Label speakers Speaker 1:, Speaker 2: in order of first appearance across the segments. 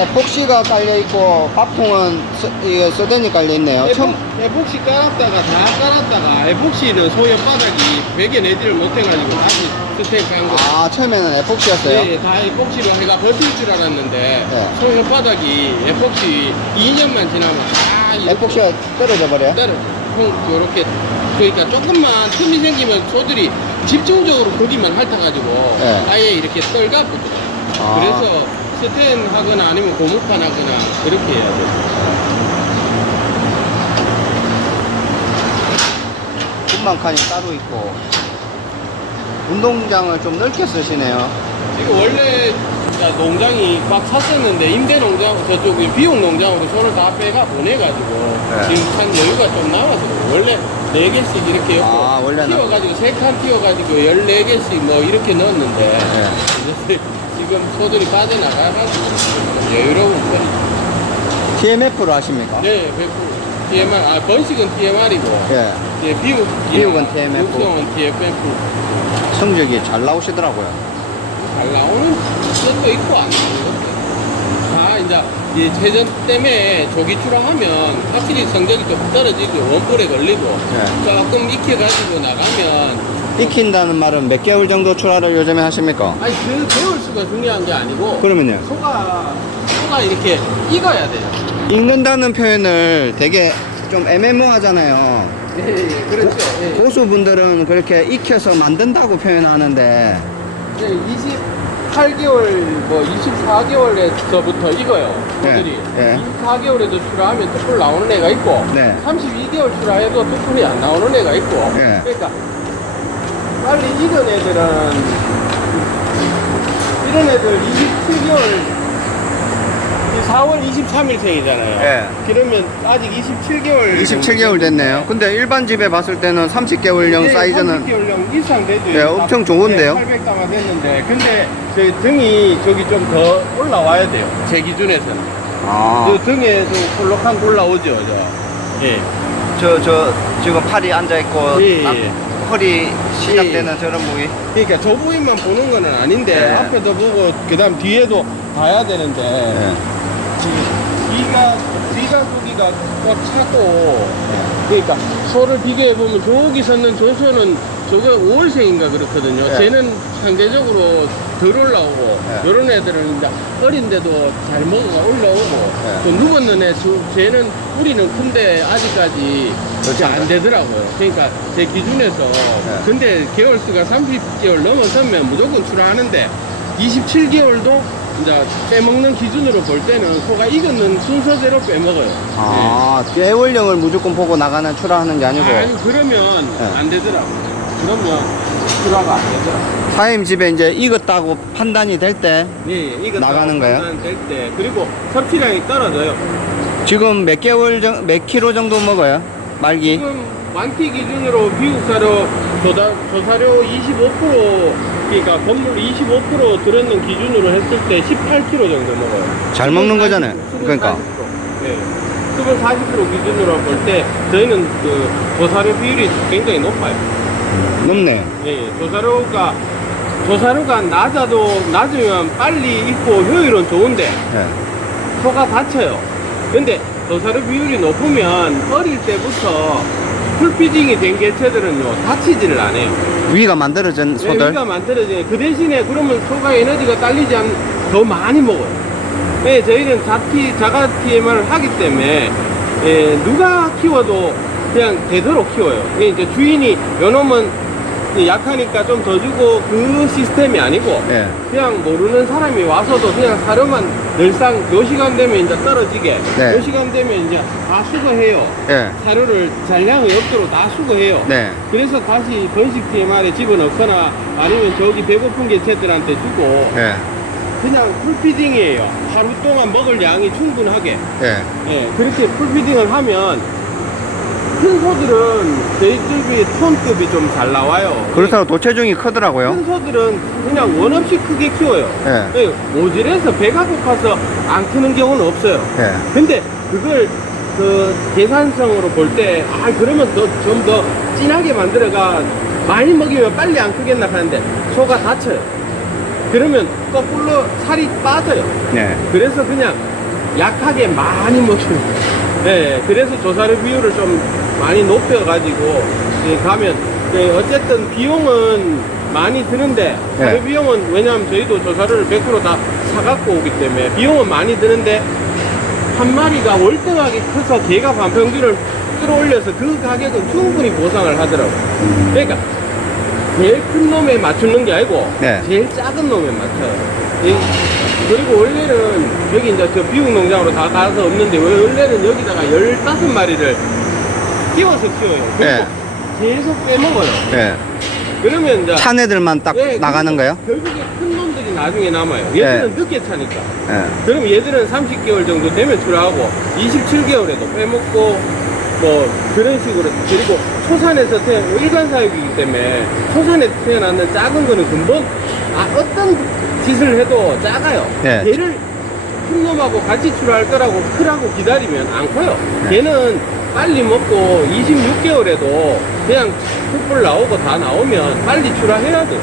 Speaker 1: 뭐 폭시가 깔려 있고 밥통은 서, 이거 서den이 깔려 있네요.
Speaker 2: 처음 에폭시 깔았다가 다 깔았다가 에폭시는 소형 바닥이 베개 내지를 못해가지고 다시 스테이 깐 거.
Speaker 1: 아 처음에는 에폭시였어요. 네,
Speaker 2: 다 에폭시로 해가 버틸 줄 알았는데 네. 소형 바닥이 에폭시 2년만 지나면 다
Speaker 1: 이렇게 에폭시가 떨어져 버려요.
Speaker 2: 떨어져. 요렇게 그러니까 조금만 틈이 생기면 소들이 집중적으로 거기만 핥아가지고 네. 아예 이렇게 붙어요. 아. 그래서 스텐 하거나 아니면 고무판 하거나 그렇게 해야 돼요.
Speaker 1: 분만칸이 따로 있고 운동장을 좀 넓게 쓰시네요.
Speaker 2: 이거 원래 농장이 막 샀었는데 임대 농장 저쪽 비용 농장으로 손을 다 빼가 보내가지고 네. 지금 한 여유가 좀 남아서. 원래 네 개씩 이렇게
Speaker 1: 옆으로 아, 원래는?
Speaker 2: 띄워가지고 세칸 띄워가지고 14개씩 뭐 이렇게 넣었는데 네. 지금 소들이 빠져나가가지고 좀 여유로운 편이죠.
Speaker 1: TMF로 하십니까?
Speaker 2: 네, 100% TMR, 아 번식은 TMR이고 예. 예, 비육, 비육은 TMF. 육성은 TFF
Speaker 1: 성적이 잘 나오시더라고요.
Speaker 2: 잘 나오는 것도 있고 안 나오는 것도 있고 다 이제 이 재전 때문에 조기 출하하면 확실히 성적이 좀 떨어지고 원볼에 걸리고 네. 조금 익혀가지고 나가면
Speaker 1: 익힌다는 말은 몇 개월 정도 출하를 요즘에 하십니까?
Speaker 2: 아니 그 개월 수가 중요한 게 아니고 그러면요. 소가 소가 이렇게 익어야 돼요.
Speaker 1: 익는다는 표현을 되게 좀 애매모하잖아요.
Speaker 2: 예, 예, 그렇죠.
Speaker 1: 예. 고수분들은 그렇게 익혀서 만든다고 표현하는데
Speaker 2: 네, 28개월, 뭐 24개월에서부터 익어요. 소들이. 네, 네. 24개월에도 출하하면 뚝불 나오는 애가 있고, 네. 32개월 출하해도 뚝불이 안 나오는 애가 있고. 네. 그러니까 빨리 익은 애들은 이런 애들 27개월 4월 23일생이잖아요. 네. 그러면 아직 27개월
Speaker 1: 27개월 됐네요. 근데 일반 집에 봤을 때는 30개월령 사이즈는
Speaker 2: 30개월령 이상 되죠.
Speaker 1: 네, 엄청 좋은데요?
Speaker 2: 800담아 됐는데 근데 저 등이 저기 좀 더 올라와야 돼요. 제 기준에서는. 아, 저 등에 좀 볼록한 거 올라오죠. 저.
Speaker 1: 예. 저, 저 지금 팔이 앉아 있고 예, 예. 허리 시작되는 저런 부위.
Speaker 2: 그러니까 저 부위만 보는 거는 아닌데 네. 앞에도 보고 그다음 뒤에도 봐야 되는데 네. 지금 뒤가 뒤가 고기가 꽉 차고 그러니까 소를 비교해 보면 저기 섰는 저 소는 저거 5월생인가 그렇거든요. 네. 쟤는 상대적으로 덜 올라오고 네. 이런 애들은 이제 어린데도 잘 먹어가 올라오고 네. 또 누웠는 애 저- 쟤는 뿌리는 큰데 아직까지 그렇지 안 되더라고요. 그러니까 제 기준에서 네. 근데 개월수가 30개월 넘어서면 무조건 출하하는데 27개월도 이제 빼먹는 기준으로 볼 때는 소가 익었는 순서대로 빼먹어요.
Speaker 1: 아, 개월령을 무조건 보고 나가는 출하하는 게 네. 아니고 아니
Speaker 2: 그러면 네. 안 되더라고요. 그러면 출하가 안 되더라고요.
Speaker 1: 사장님 집에 이제 익었다고 판단이 될 때
Speaker 2: 예, 예, 이거 나가는 거예요? 될때 그리고 섭취량이 떨어져요.
Speaker 1: 지금 몇 개월 정, 몇 킬로 정도 먹어요? 말기?
Speaker 2: 지금 완티 기준으로 미국 사료 조다, 조사료 25% 그러니까 건물 25% 들었는 기준으로 했을 때 18kg 정도 먹어요.
Speaker 1: 잘 먹는 거잖아요. 40%, 그러니까. 네.
Speaker 2: 수분 40% 기준으로 볼 때 저희는 그 조사료 비율이 굉장히 높아요. 높네. 예, 조사료가 조사료가 낮아도 낮으면 빨리 익고 효율은 좋은데 네. 소가 다쳐요. 근데 조사료 비율이 높으면 어릴 때부터 풀피딩이 된 개체들은요 다치지를 않아요.
Speaker 1: 위가 만들어진 예, 소들.
Speaker 2: 위가 만들어지네. 그 대신에 그러면 소가 에너지가 딸리지 않, 더 많이 먹어요. 예, 저희는 자티, 자가 TMR을 하기 때문에, 예, 누가 키워도 그냥 되도록 키워요. 이게 이제 주인이 요놈은 약하니까 좀 더 주고 그 시스템이 아니고, 예. 그냥 모르는 사람이 와서도 그냥 사료만 늘상 요 시간 되면 이제 떨어지게, 네. 요 시간 되면 이제 다 수거해요. 예. 사료를 잔량이 없도록 다 수거해요. 네. 그래서 다시 번식 TMR에 집어넣거나 아니면 저기 배고픈 개체들한테 주고 예. 그냥 풀피딩이에요. 하루 동안 먹을 양이 충분하게. 예. 예, 그렇게 풀피딩을 하면 큰 소들은 집이 톤급이 좀 잘 나와요.
Speaker 1: 그렇다고 도체중이 크더라고요. 큰
Speaker 2: 소들은 그냥 원 없이 크게 키워요. 예. 예, 모질해서 배가 고파서 안 크는 경우는 없어요. 예. 근데 그걸 그 계산성으로 볼 때 아 그러면 더좀더 진하게 만들어가 많이 먹이면 빨리 안 크겠나 하는데 소가 다쳐요. 그러면 거꾸로 살이 빠져요. 네. 그래서 그냥 약하게 많이 먹는 네, 그래서 조사료 비율을 좀 많이 높여가지고 이제 가면 네, 어쨌든 비용은 많이 드는데 네. 사료 비용은 왜냐하면 저희도 조사료를 100%다 사갖고 오기 때문에 비용은 많이 드는데 한 마리가 월등하게 커서 개가 반평균을 끌어올려서 그 가격은 충분히 보상을 하더라고요. 그러니까 제일 큰 놈에 맞추는 게 아니고 네. 제일 작은 놈에 맞춰요. 이- 그리고 원래는 여기 이제 저 비육 농장으로 다 가서 없는데 원래는 여기다가 15마리를 끼워서 키워요. 네. 계속 빼먹어요.
Speaker 1: 네. 그러면 이제 찬 애들만 딱 네, 나가는 거예요?
Speaker 2: 결국에 큰 놈들이 나중에 남아요. 얘들은 네. 늦게 차니까. 네. 그럼 얘들은 30개월 정도 되면 출하하고 27개월에도 빼먹고 뭐 그런 식으로 그리고 초산에서 태어 일반 사육이기 때문에 초산에 태어났는 작은 거는 근본 아 어떤 짓을 해도 작아요. 네. 얘를 큰 놈하고 같이 출하할 거라고 크라고 기다리면 안 커요. 네. 얘는 빨리 먹고 26개월에도 그냥 툭불 나오고 다 나오면 빨리 출하해야 돼.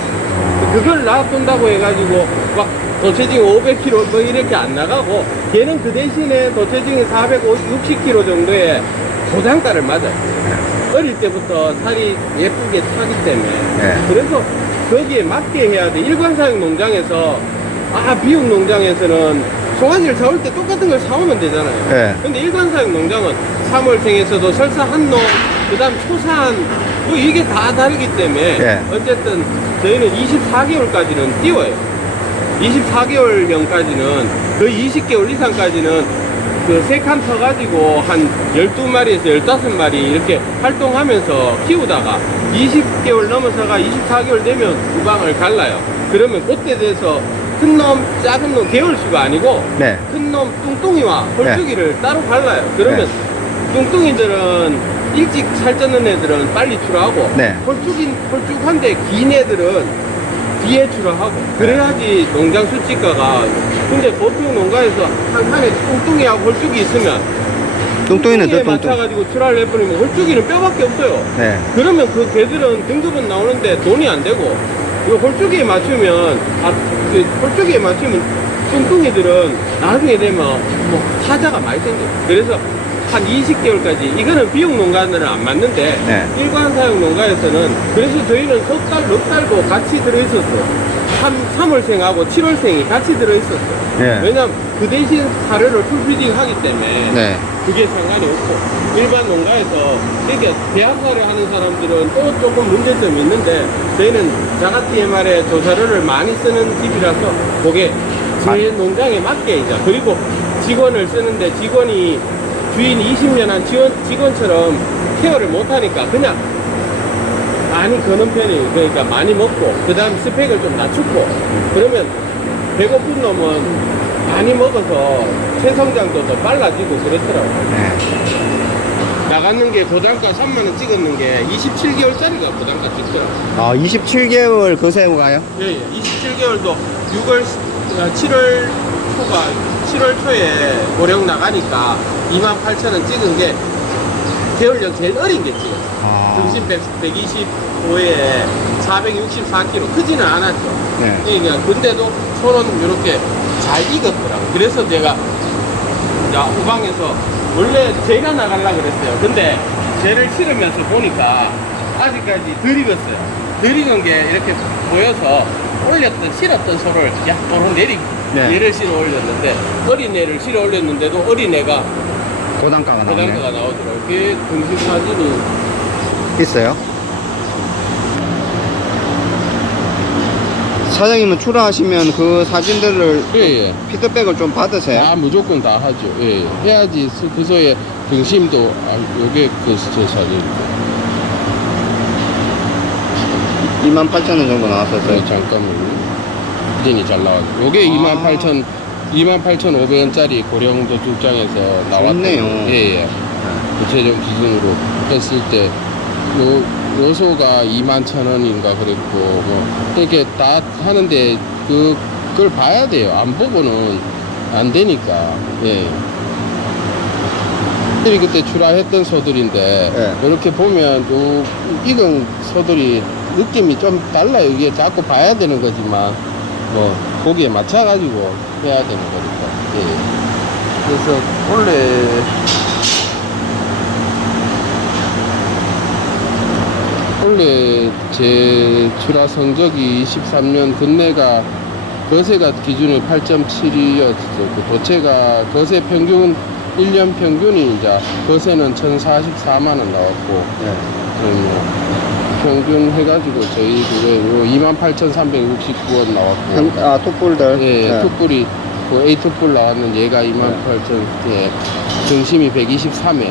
Speaker 2: 그걸 놔둔다고 해가지고 막 도체징 500kg 뭐 이렇게 안 나가고 걔는 그 대신에 도체징이 460kg 정도의 고단가를 맞아요. 어릴 때부터 살이 예쁘게 차기 때문에 네. 그래서 거기에 맞게 해야 돼. 일반 사육 농장에서 아 비육 농장에서는 송아지를 사올 때 똑같은 걸 사오면 되잖아요. 네. 근데 일반 사육 농장은 3월생에서도 설사 한 농, 그 다음 초산, 뭐 이게 다 다르기 때문에 네. 어쨌든 저희는 24개월까지는 띄워요. 24개월령까지는 거의 20개월 이상까지는 그 세칸 터가지고 한 12마리에서 15마리 이렇게 활동하면서 키우다가 20개월 넘어서가 24개월 되면 구강을 갈라요. 그러면 그때 돼서 큰 놈, 작은 놈, 개월수가 아니고 네. 큰 놈 뚱뚱이와 홀쭉이를 따로 발라요. 그러면 뚱뚱이들은 일찍 살쪄는 애들은 빨리 출하하고 네. 홀쭉인 홀쭉한데 긴 애들은 뒤에 출하하고 그래야지 농장 수치가가 근데 보통 농가에서 한 칸에 뚱뚱이하고 홀쭉이 있으면 뚱뚱이는 더 뚱뚱이에 뚱뚱. 맞춰가지고 출하를 해버리면 홀쭉이는 뼈밖에 없어요. 네. 그러면 그 개들은 등급은 나오는데 돈이 안 되고 이 홀쭉이에 맞추면 아, 그 홀쭉이에 맞추면 뚱뚱이들은 나중에 되면 뭐 사자가 많이 생겨요. 그래서 한 20개월까지 이거는 비육 농가들은 안 맞는데 네. 일반 사육 농가에서는 그래서 저희는 석 달, 넉 달도 같이 들어있었어요. 3, 3월생하고 7월생이 같이 들어있었어요. 네. 왜냐면 그 대신 사료를 풀피딩 하기 때문에 네. 그게 상관이 없고 일반 농가에서 이렇게 대학가를 하는 사람들은 또 조금 문제점이 있는데 저희는 자가 TMR에 조사료를 많이 쓰는 집이라서 그게 제 농장에 맞게 이제 그리고 직원을 쓰는데 직원이 주인 20년 한 직원, 직원처럼 케어를 못하니까 그냥 많이 거는 편이에요 그러니까 많이 먹고 그 다음 스펙을 좀 낮추고 그러면 배고픈 놈은 많이 먹어서 체성장도 더 빨라지고 그렇더라고요 네. 나가는 게 고단가 3만원 찍었는 게 27개월짜리가 고단가 찍더라고요.
Speaker 1: 아, 27개월 그 새우가요?
Speaker 2: 예, 예. 27개월도 6월, 7월 초가, 7월 초에 고령 나가니까 28,000원 찍은 게 개월령 제일 어린 게 찍었어요. 아. 등심 125에 464kg. 크지는 않았죠. 네. 그러니까 근데도 손은 이렇게 잘 익었더라고요. 그래서 제가 자, 후방에서 원래 제가 나가려 그랬어요. 근데 쟤를 실으면서 보니까 아직까지 덜 익었어요. 덜 익은 게 이렇게 보여서 올렸던, 실었던 소를 약도로 내리, 네. 얘를 실어 올렸는데 어린 애를 실어 올렸는데도 어린 애가
Speaker 1: 고단가가 나오네.
Speaker 2: 나오더라고요. 그게 등심 사진이
Speaker 1: 있어요? 사장님은 출하하시면 그 사진들을 예, 예. 피드백을 좀 받으세요?
Speaker 2: 다 무조건 다 하죠. 예. 해야지 스- 그 소에 등심도 아, 요게 그저 사진.
Speaker 1: 28,000원 정도 나왔었어요.
Speaker 2: 네, 잠깐만요. 사진이 잘 나왔. 요게 아. 28,000 28,500원짜리 고령도 출장에서 나왔던. 좋네요. 예, 예. 구체적 기준으로 했을 때 요, 요소가 21,000원인가 그랬고 뭐 이렇게 다 하는데 그 그걸 봐야 돼요. 안 보고는 안 되니까. 예. 들이 그때 출하했던 소들인데 예. 이렇게 보면 요 익은 소들이 느낌이 좀 달라요. 이게 자꾸 봐야 되는 거지만 뭐 거기에 맞춰가지고 해야 되는 거니까. 예. 그래서 원래 원래 제 출하 성적이 23년 근내가 거세가 기준이 8.7이었죠. 그 도체가 거세 평균 1년 평균이 이제 거세는 1,044만 원 나왔고 예. 그럼 뭐 평균 해가지고 저희 그게 28,369원 나왔고
Speaker 1: 형, 아, 톱볼들.
Speaker 2: 예, 툭불이 그 A 툭불 나왔는 얘가 28,000 예, 중심이 123에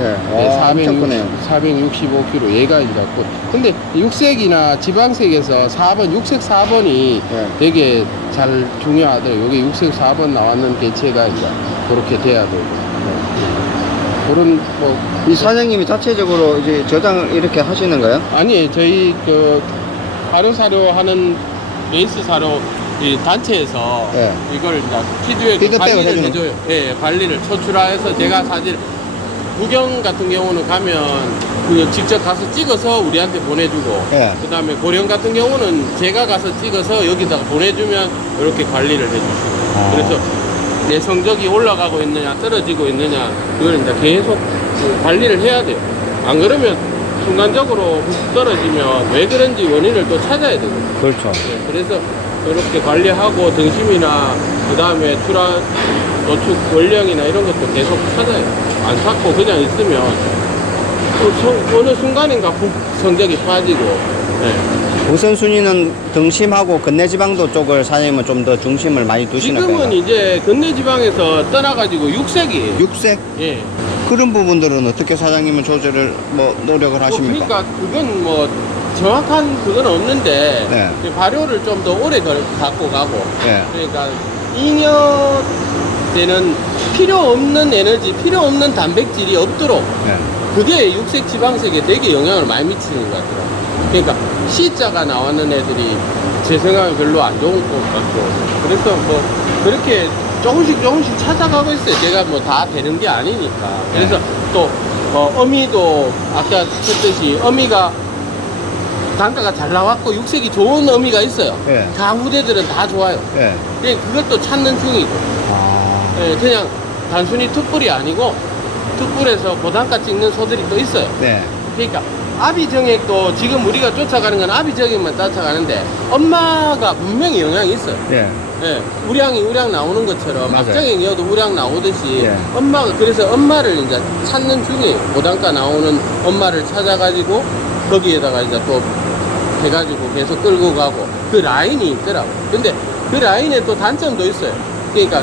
Speaker 1: 예. 네, 아, 엄청 460, 크네요.
Speaker 2: 465kg 얘가 이제 그 근데 육색이나 지방색에서 4번 육색 4번이 예. 되게 잘 중요하더라고요. 여기 육색 4번 나왔는 개체가 이제 그렇게 돼야 되고 네.
Speaker 1: 그런 뭐 이 사장님이 자체적으로 이제 저장을 이렇게 하시는 거예요?
Speaker 2: 아니 저희 그 발효 사료 하는 베이스 사료 이 단체에서 예. 이걸 이제 피드에
Speaker 1: 피드백을 관리를 해주는 해줘요.
Speaker 2: 예, 관리를 초출하해서 제가 사실 구경 같은 경우는 가면 그 직접 가서 찍어서 우리한테 보내주고 예. 그 다음에 고령 같은 경우는 제가 가서 찍어서 여기다가 보내주면 이렇게 관리를 해주시고 아. 그래서 내 성적이 올라가고 있느냐 떨어지고 있느냐 그걸 이제 계속 그 관리를 해야 돼요 안 그러면 순간적으로 훅 떨어지면 왜 그런지 원인을 또 찾아야 되거든요 그렇죠. 네, 그래서 이렇게 관리하고 등심이나 그 다음에 출하 노축 원령이나 이런 것도 계속 찾아요 안 찾고 그냥 있으면 또 어느 순간인가 훅 성적이 빠지고
Speaker 1: 네. 우선순위는 등심하고 근내지방도 쪽을 사장님은 좀 더 중심을 많이 두시는
Speaker 2: 지금은 거예요. 이제 근내지방에서 떠나가지고 육색이 육색 예.
Speaker 1: 그런 부분들은 어떻게 사장님은 조절을 뭐 노력을 뭐 하십니까?
Speaker 2: 그러니까 그건 뭐 정확한 그건 없는데 네. 이 발효를 좀 더 오래 걸- 갖고 가고 예. 그러니까 잉여 때는 필요 없는 에너지, 필요 없는 단백질이 없도록 예. 그게 육색 지방색에 되게 영향을 많이 미치는 것 같더라고요. 그러니까 C자가 나왔는 애들이 제 생각에 별로 안 좋은 것 같고 그래서 뭐 그렇게 조금씩 조금씩 찾아가고 있어요. 제가 뭐 다 되는 게 아니니까. 그래서 또 어, 어미도 아까 했듯이 어미가 단가가 잘 나왔고 육색이 좋은 어미가 있어요. 예. 다 후대들은 다 좋아요. 예. 근데 그것도 찾는 중이고 아. 예, 그냥 단순히 툭불이 아니고 툭불에서 고단가 찍는 소들이 또 있어요. 네. 그러니까 아비 정액도 지금 우리가 쫓아가는 건 아비 정액만 쫓아가는데 엄마가 분명히 영향이 있어요. 예. 예, 우량이 우량 나오는 것처럼 맞아요. 막정액이어도 우량 나오듯이 예. 엄마가 그래서 엄마를 이제 찾는 중이에요. 고단가 나오는 엄마를 찾아가지고 거기에다가 이제 또 해가지고 계속 끌고 가고 그 라인이 있더라고. 근데 그 라인에 또 단점도 있어요. 그러니까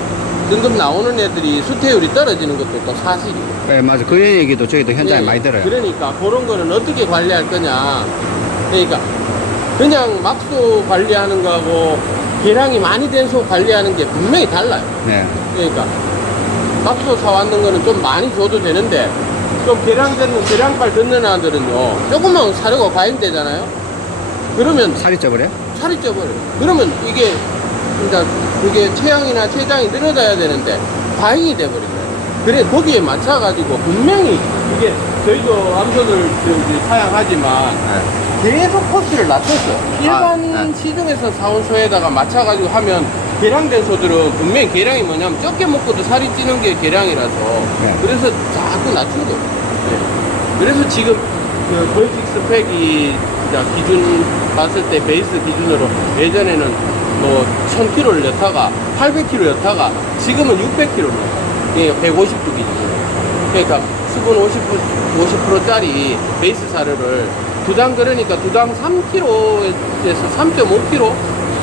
Speaker 2: 등급 나오는 애들이 수태율이 떨어지는 것도 또 사실이고.
Speaker 1: 네, 맞아. 그 얘기도 저희도 현장에 예, 많이 들어요.
Speaker 2: 그러니까 그런 거는 어떻게 관리할 거냐. 그러니까 그냥 막수 관리하는 거하고 계량이 많이 된 소 관리하는 게 분명히 달라요. 네. 그러니까 막수 사왔는 거는 좀 많이 줘도 되는데 좀 계량 듣는 계량발 듣는 애들은요 조금만 사려고 과잉되잖아요. 그러면 살이 쪄버려? 살이 쪄버려요. 그러면 이게 그러니까 그게 체형이나 체장이 늘어져야 되는데 과잉이 돼버린 거예요. 그래 거기에 맞춰가지고 분명히 이게 저희도 암소들 저기 사양하지만 네. 계속 코스를 낮췄어요. 일반 아, 네. 시중에서 사온 소에다가 맞춰가지고 하면 계량된 소들은 분명히 계량이 뭐냐면 적게 먹고도 살이 찌는 게 계량이라서 네. 그래서 자꾸 낮춘 거예요. 네. 그래서 지금 그 벌칙 스펙이 자, 기준 봤을 때 베이스 기준으로 예전에는 뭐 1000kg를 였다가 800kg 였다가 지금은 600kg로 예, 150도 기준으로 그러니까 수분 50%, 50%짜리 베이스 사료를 두당 그러니까 두당 3kg에서 3.5kg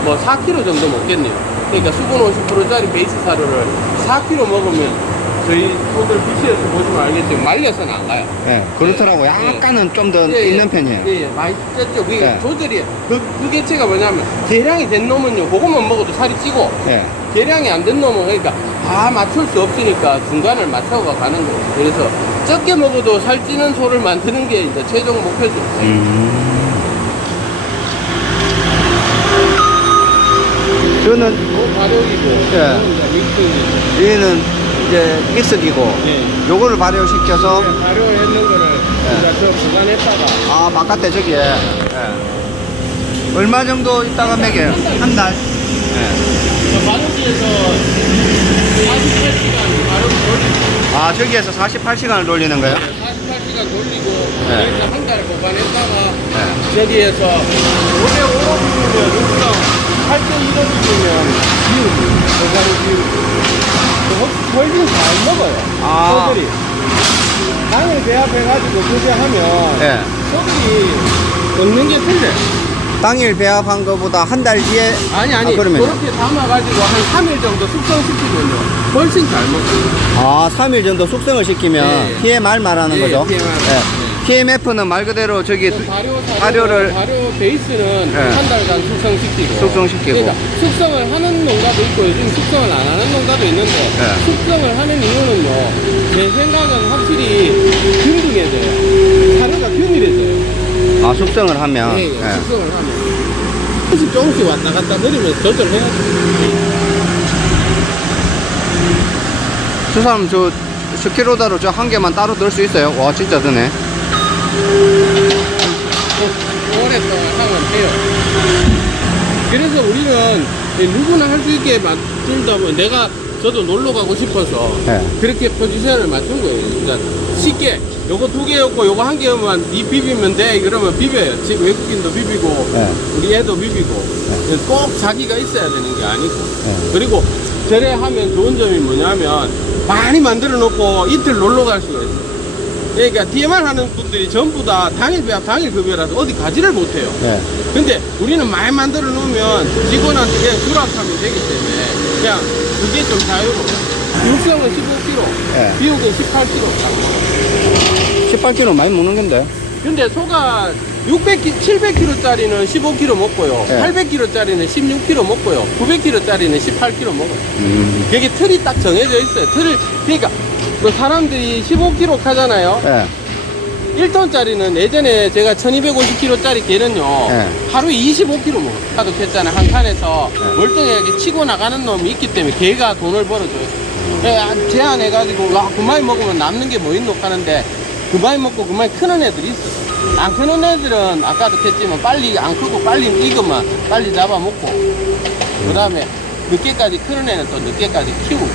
Speaker 2: 뭐 4kg 정도 먹겠네요. 그러니까 수분 50%짜리 베이스 사료를 4kg 먹으면 저희 소들 BC에서 보시면 알겠지만 말려서는 안 가요.
Speaker 1: 네. 그렇더라고. 약간은 좀 더 예, 있는 예. 편이에요.
Speaker 2: 예, 예, 많이 쪘죠. 그게 예. 조절이 그, 그 개체가 뭐냐면 대량이 된 놈은요, 그것만 먹어도 살이 찌고 네. 대량이 안 된 놈은 그러니까 다 맞출 수 없으니까 중간을 맞춰가 가는 거예요. 그래서 적게 먹어도 살 찌는 소를 만드는 게 이제 최종 목표죠. 음.
Speaker 1: 저는 그 발효기고, 예. 믹스. 얘는 이제 믹스기고 예. 요거를 발효시켜서
Speaker 2: 발효했는 거를 예. 이제 저 보관했다가
Speaker 1: 아 바깥에 저기에 예. 얼마 정도 있다가 먹여요?
Speaker 2: 한 달? 저 발효기에서 48시간 발효 돌리고
Speaker 1: 아, 저기에서 48시간을 돌리는 거예요?
Speaker 2: 48시간 돌리고 네. 여기서 한 달을 보관했다가 네. 저기에서 505로 비우면 육성 8.1로 비우면 비우고 보관을 비우고 훨씬 잘 먹어요 아. 소들이 당을 배합해가지고 그렇게 하면 예. 소들이 먹는 게 틀려
Speaker 1: 당일 배합한 것보다 한 달 뒤에
Speaker 2: 아니 아니 아, 그러면요? 그렇게 담아가지고 한 3일 정도 숙성시키면요 훨씬 잘 먹어요
Speaker 1: 아, 3일 정도 숙성을 시키면 예. TMR 말하는 예, 거죠?
Speaker 2: TMR. 예.
Speaker 1: TMF는 말 그대로 저기 그 발효 발효를-
Speaker 2: 발효 베이스는 예. 한 달간 숙성시키고
Speaker 1: 숙성시키고. 그러니까
Speaker 2: 숙성을 하는 농가도 있고 요즘 숙성을 안 하는 농가도 있는데 예. 숙성을 하는 이유는요 제 생각은 확실히 균등해져요 사료가 균일해져요
Speaker 1: 아, 숙성을 하면 예, 예, 예. 숙성을 하면
Speaker 2: 조금씩 조금씩 왔다 갔다 내리면서 조절해야죠
Speaker 1: 저 사람 저 10kg다로 저 한 개만 따로 넣을 수 있어요? 와, 진짜 드네.
Speaker 2: 오랫동안 하면 돼요. 그래서 우리는 누구나 할 수 있게 만들다 보면 내가 저도 놀러 가고 싶어서 네. 그렇게 포지션을 맞춘 거예요. 그러니까 쉽게 요거 두 개였고 요거 한 개만 니 비비면 돼 그러면 비벼요. 지금 외국인도 비비고 네. 우리 애도 비비고 꼭 자기가 있어야 되는 게 아니고 네. 그리고 저래 하면 좋은 점이 뭐냐면 많이 만들어 놓고 이틀 놀러 갈 수가 있어요. 그러니까 DMR 하는 분들이 전부 다 당일 배합 당일 급여라서 어디 가지를 못해요. 예. 근데 우리는 많이 만들어 놓으면 직원한테 그냥 주락하면 되기 때문에 그냥 그게 좀 자유로워요. 육성은 15kg, 예. 비육은 18kg.
Speaker 1: 18kg 많이 먹는 건데.
Speaker 2: 근데 소가 600, 700kg짜리는 15kg 먹고요. 예. 800kg짜리는 16kg 먹고요. 900kg짜리는 18kg 먹어요. 음. 여기 틀이 딱 정해져 있어요. 틀을, 그러니까 그 사람들이 15kg 하잖아요. 예. 1톤짜리는 예전에 제가 1250kg짜리 개는요 네. 하루에 25kg 먹어요 파도 켰잖아요 한 칸에서 네. 멀쩡하게 치고 나가는 놈이 있기 때문에 걔가 돈을 벌어줘요 예, 제한해가지고 와 그만 먹으면 남는 게 뭐 있노 하는데 그만 먹고 그만 크는 애들이 있어요 안 크는 애들은 아까도 했지만 빨리 안 크고 빨리 익으면 빨리 잡아먹고 그 다음에 늦게까지 크는 애는 또 늦게까지 키우고